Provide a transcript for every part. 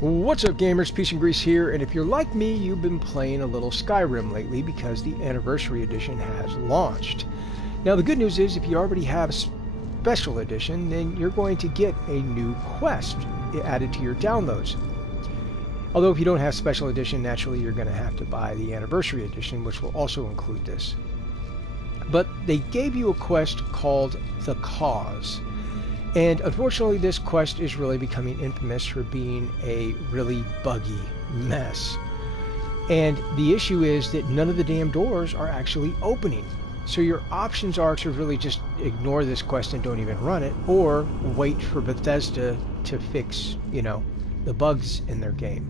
What's up, gamers? Peace and Grease here, and if you're like me, you've been playing a little Skyrim lately because the Anniversary Edition has launched. Now, the good news is if you already have Special Edition, then you're going to get a new quest added to your downloads. Although if you don't have Special Edition, naturally you're going to have to buy the Anniversary Edition, which will also include this. But they gave you a quest called The Cause. And unfortunately, this quest is really becoming infamous for being a really buggy mess. And the issue is that none of the damn doors are actually opening. So your options are to really just ignore this quest and don't even run it, or wait for Bethesda to fix, the bugs in their game.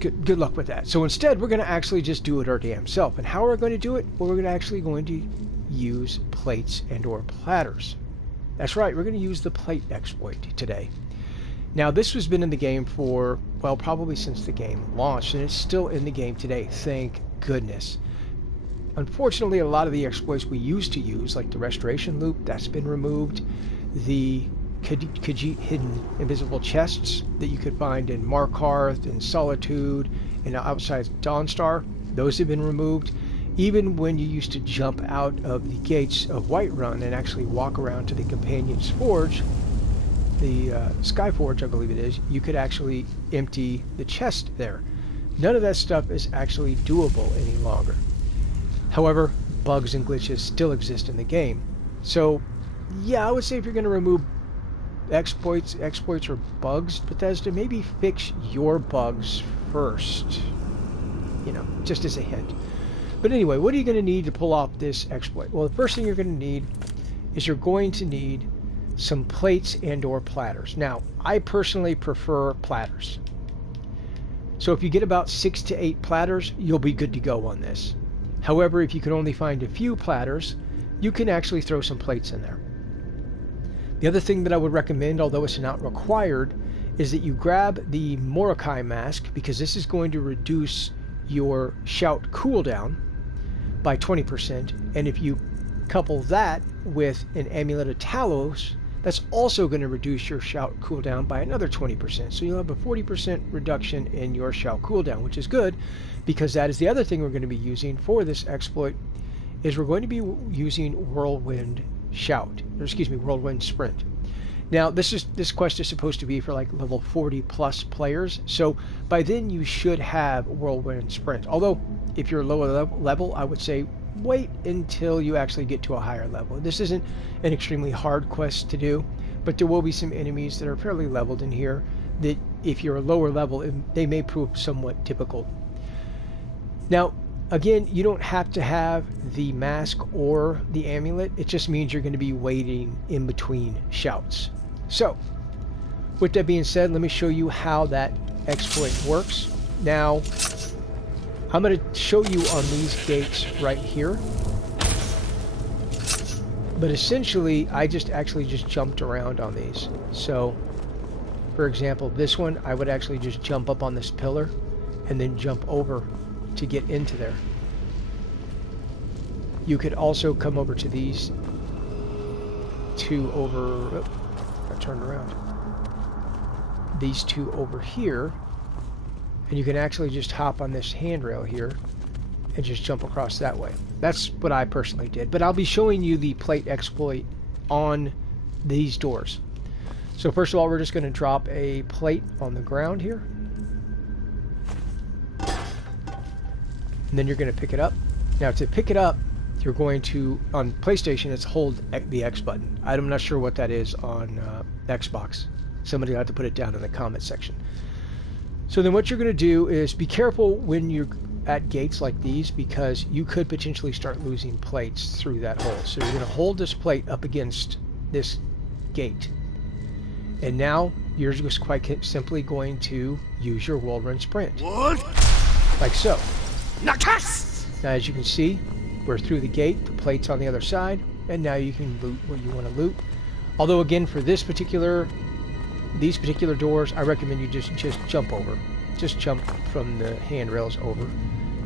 Good luck with that. So instead, we're going to actually just do it our damn self. And how are we going to do it? Well, we're actually going to use plates and or platters. That's right, we're going to use the plate exploit today. Now, this has been in the game for, well, probably since the game launched, and it's still in the game today, thank goodness. Unfortunately, a lot of the exploits we used to use, like the restoration loop, that's been removed. The Khajiit hidden invisible chests that you could find in Markarth, in Solitude, and outside Dawnstar, those have been removed. Even when you used to jump out of the gates of Whiterun and actually walk around to the Companion's Forge, the Skyforge, I believe it is, you could actually empty the chest there. None of that stuff is actually doable any longer. However, bugs and glitches still exist in the game. So, yeah, I would say if you're going to remove exploits or bugs, Bethesda, maybe fix your bugs first. Just as a hint. But anyway, what are you going to need to pull off this exploit? Well, the first thing you're going to need is you're going to need some plates and or platters. Now, I personally prefer platters. So if you get about 6 to 8 platters, you'll be good to go on this. However, if you can only find a few platters, you can actually throw some plates in there. The other thing that I would recommend, although it's not required, is that you grab the Mordecai mask, because this is going to reduce your shout cooldown by 20%, and if you couple that with an amulet of Talos, that's also going to reduce your shout cooldown by another 20%. So you'll have a 40% reduction in your shout cooldown, which is good, because that is the other thing we're going to be using for this exploit, is we're going to be using Whirlwind Sprint. Now, this quest is supposed to be for like level 40 plus players, so by then you should have Whirlwind Sprint. Although, if you're lower level, I would say wait until you actually get to a higher level. This isn't an extremely hard quest to do, but there will be some enemies that are fairly leveled in here that if you're a lower level, they may prove somewhat difficult. Now, again, you don't have to have the mask or the amulet. It just means you're going to be waiting in between shouts. So, with that being said, let me show you how that exploit works. Now, I'm going to show you on these gates right here. But essentially, I actually just jumped around on these. So, for example, this one, I would actually just jump up on this pillar and then jump over to get into there. You could also come over to these two over... Oh, I turned around. These two over here, and you can actually just hop on this handrail here and just jump across that way. That's what I personally did, but I'll be showing you the plate exploit on these doors. So first of all, we're just going to drop a plate on the ground here, and then you're going to pick it up. Now, to pick it up, you're going to, on PlayStation, it's hold the X button. I'm not sure what that is on Xbox. Somebody will have to put it down in the comment section. So then what you're going to do is be careful when you're at gates like these, because you could potentially start losing plates through that hole. So you're going to hold this plate up against this gate. And now you're just quite simply going to use your Whirlwind Sprint. What? Like so. Now, as you can see, we're through the gate, the plate's on the other side, and now you can loot what you want to loot. Although again, for these particular doors, I recommend you just jump over. Just jump from the handrails over,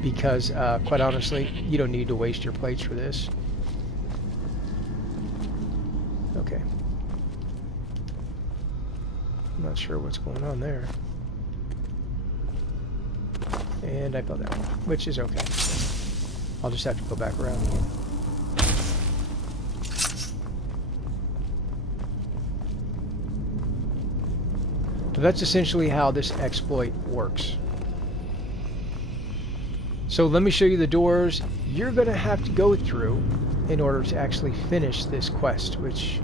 because quite honestly, you don't need to waste your plates for this. Okay. I'm not sure what's going on there. And I fell down, which is okay. I'll just have to go back around again. So that's essentially how this exploit works. So let me show you the doors you're going to have to go through in order to actually finish this quest, which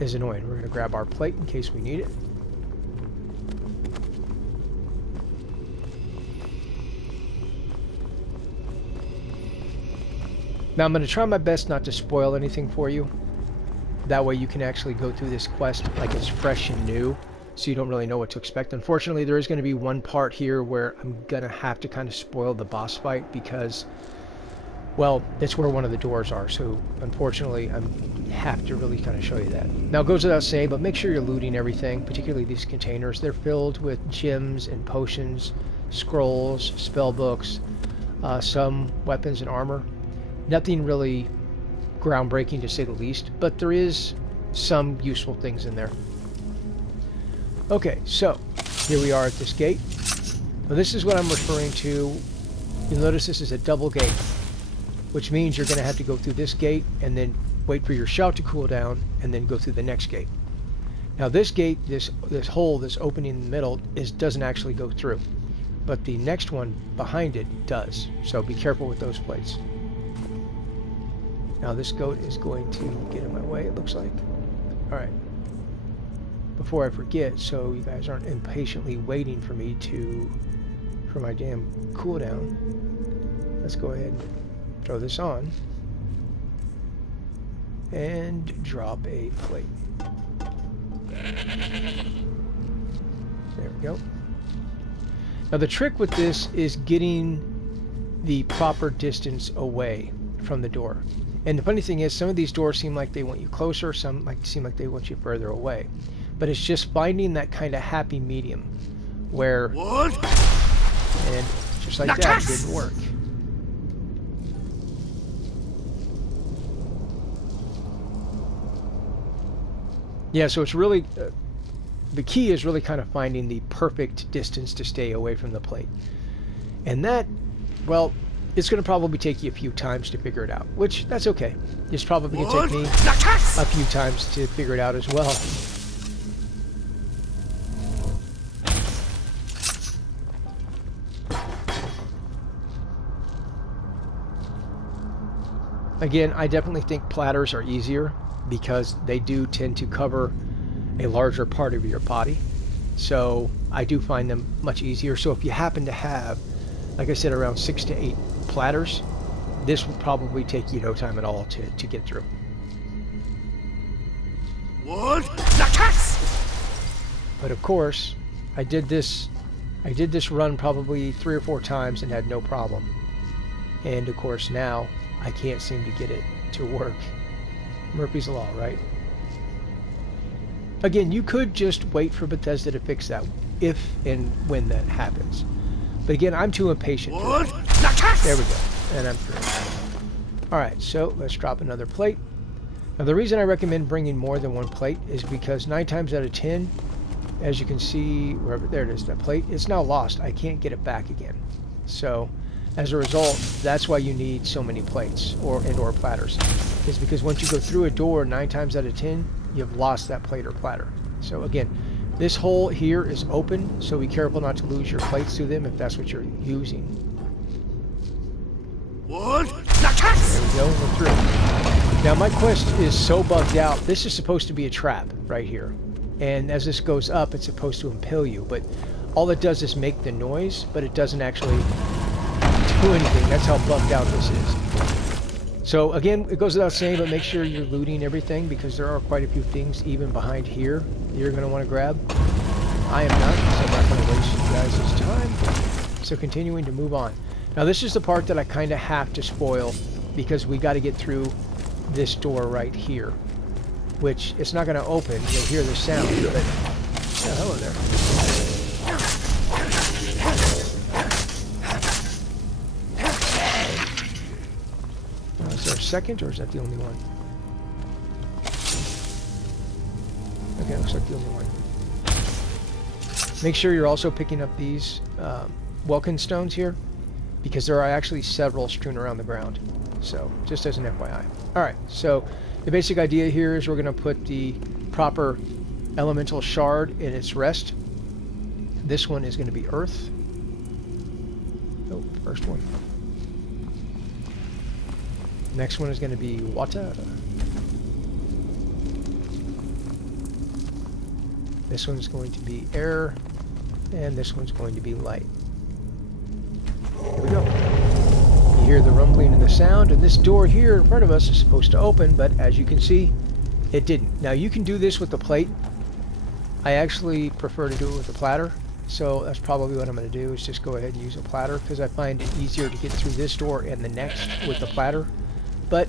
is annoying. We're going to grab our plate in case we need it. Now I'm going to try my best not to spoil anything for you. That way you can actually go through this quest like it's fresh and new, so you don't really know what to expect. Unfortunately, there is going to be one part here where I'm going to have to kind of spoil the boss fight because, well, it's where one of the doors are. So unfortunately, I have to really kind of show you that. Now it goes without saying, but make sure you're looting everything, particularly these containers. They're filled with gems and potions, scrolls, spell books, some weapons and armor. Nothing really groundbreaking to say the least, but there is some useful things in there. Okay, so here we are at this gate. Now this is what I'm referring to. You'll notice this is a double gate, which means you're going to have to go through this gate and then wait for your shout to cool down and then go through the next gate. Now this gate, this hole, this opening in the middle, doesn't actually go through, but the next one behind it does. So be careful with those plates. Now this goat is going to get in my way, it looks like. Alright. Before I forget, so you guys aren't impatiently waiting for me for my damn cooldown, let's go ahead and throw this on. And drop a plate. There we go. Now the trick with this is getting the proper distance away from the door. And the funny thing is, some of these doors seem like they want you closer, some seem like they want you further away. But it's just finding that kind of happy medium where... What? And just like that, it didn't work. Yeah, so it's really... the key is really kind of finding the perfect distance to stay away from the plate. And that, well... it's going to probably take you a few times to figure it out, which, that's okay. It's probably going to take me a few times to figure it out as well. Again, I definitely think platters are easier because they do tend to cover a larger part of your body. So I do find them much easier. So if you happen to have, like I said, around 6 to 8 platters, this will probably take you no time at all to get through. What? But of course, I did this run probably 3 or 4 times and had no problem. And of course now I can't seem to get it to work. Murphy's Law, right? Again, you could just wait for Bethesda to fix that if and when that happens. But again, I'm too impatient. There we go. And I'm through. Alright, so let's drop another plate. Now the reason I recommend bringing more than one plate is because 9 times out of 10, as you can see, wherever, there it is, that plate, it's now lost. I can't get it back again. So, as a result, that's why you need so many plates or platters. It's because once you go through a door 9 times out of 10, you've lost that plate or platter. So again, this hole here is open, so be careful not to lose your plates through them if that's what you're using. What? There we go, we're through. Now my quest is so bugged out, this is supposed to be a trap right here. And as this goes up, it's supposed to impale you, but all it does is make the noise, but it doesn't actually do anything. That's how bugged out this is. So again, it goes without saying, but make sure you're looting everything because there are quite a few things even behind here that you're going to want to grab. I am not, so I'm not going to waste you guys' time. So continuing to move on. Now this is the part that I kind of have to spoil because we got to get through this door right here, which it's not going to open. You'll hear the sound, but oh, hello there. Is there a second, or is that the only one? Okay, looks like the only one. Make sure you're also picking up these Welkin stones here, because there are actually several strewn around the ground. So, just as an FYI. Alright, so the basic idea here is we're going to put the proper elemental shard in its rest. This one is going to be earth. Oh, first one. Next one is going to be water. This one's going to be air. And this one's going to be light. Here we go. You hear the rumbling and the sound, and this door here in front of us is supposed to open, but as you can see, it didn't. Now you can do this with the plate. I actually prefer to do it with a platter, so that's probably what I'm going to do, is just go ahead and use a platter, because I find it easier to get through this door and the next with the platter. But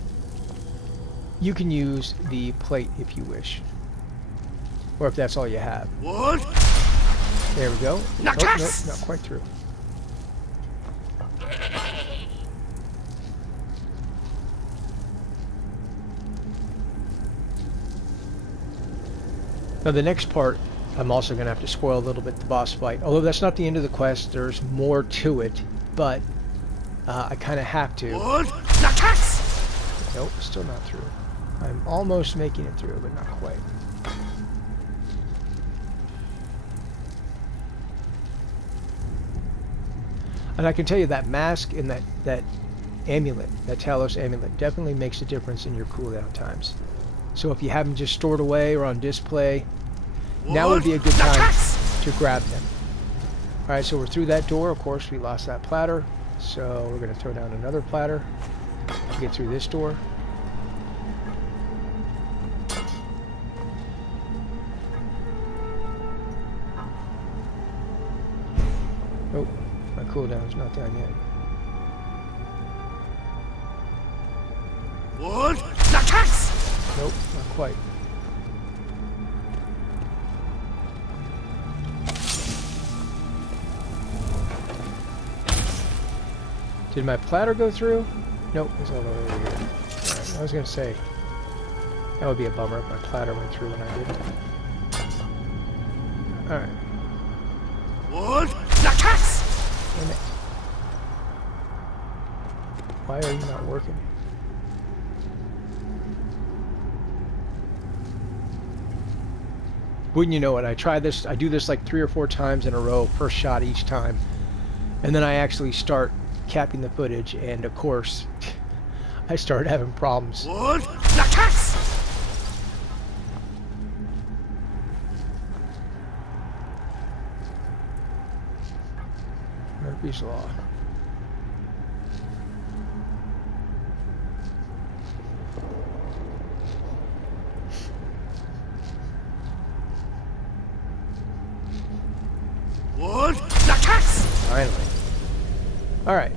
you can use the plate if you wish, or if that's all you have. What? There we go. Oh, nope, not quite through. Now the next part, I'm also going to have to spoil a little bit the boss fight. Although that's not the end of the quest, there's more to it, but I kind of have to. What? Nope, still not through. I'm almost making it through, but not quite. And I can tell you that mask and that amulet, that Talos amulet, definitely makes a difference in your cooldown times. So if you have them just stored away or on display, now would be a good time to grab them. Alright, so we're through that door. Of course, we lost that platter. So we're going to throw down another platter to get through this door. Oh, my cooldown's not done yet. What? Nope, not quite. Did my platter go through? Nope, it's all the way over here. Alright, I was going to say, that would be a bummer if my platter went through when I didn't. Alright. What? Damn it. Why are you not working? Wouldn't you know it, I do this like 3 or 4 times in a row, first shot each time. And then I actually start capping the footage, and of course, I start having problems. What? Murphy's Law. What? Finally. Alright.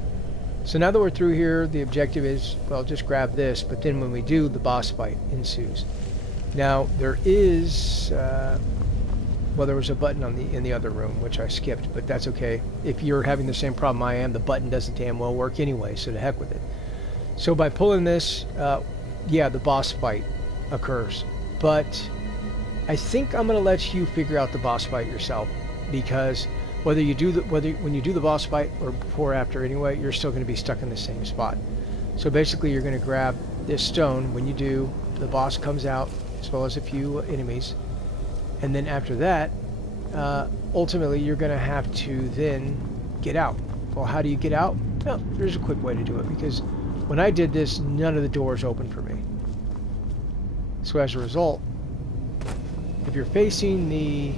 So now that we're through here, the objective is, well, just grab this, but then when we do, the boss fight ensues. Now, there is, well, there was a button in the other room, which I skipped, but that's okay. If you're having the same problem I am, the button doesn't damn well work anyway, so to heck with it. So by pulling this, yeah, the boss fight occurs. But I think I'm going to let you figure out the boss fight yourself, because when you do the boss fight, or before or after anyway, you're still going to be stuck in the same spot. So basically you're going to grab this stone. When you do, the boss comes out, as well as a few enemies. And then after that, ultimately you're going to have to then get out. Well, how do you get out? Well, there's a quick way to do it, because when I did this, none of the doors opened for me. So as a result, if you're facing the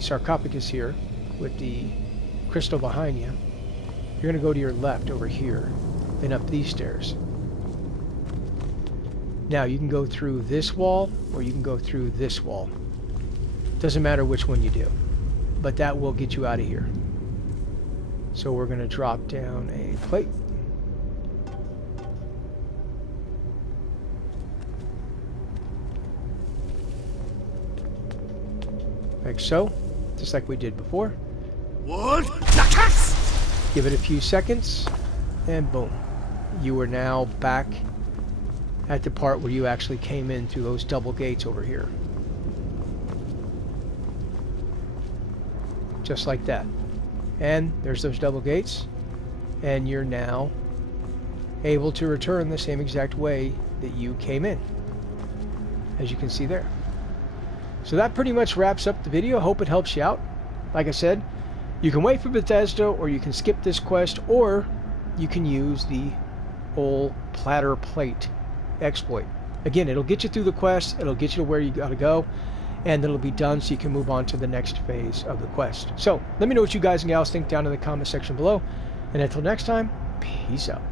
sarcophagus here with the crystal behind you, you're going to go to your left over here and up these stairs. Now you can go through this wall or you can go through this wall. Doesn't matter which one you do, but that will get you out of here. So we're going to drop down a plate. Like so, just like we did before. What? Give it a few seconds, and boom. You are now back at the part where you actually came in through those double gates over here. just like that. And there's those double gates, and you're now able to return the same exact way that you came in, as you can see there. So that pretty much wraps up the video. Hope it helps you out. Like I said, you can wait for Bethesda, or you can skip this quest, or you can use the old platter plate exploit. Again, it'll get you through the quest, it'll get you to where you gotta go, and it'll be done so you can move on to the next phase of the quest. So let me know what you guys and gals think down in the comment section below, and until next time, peace out.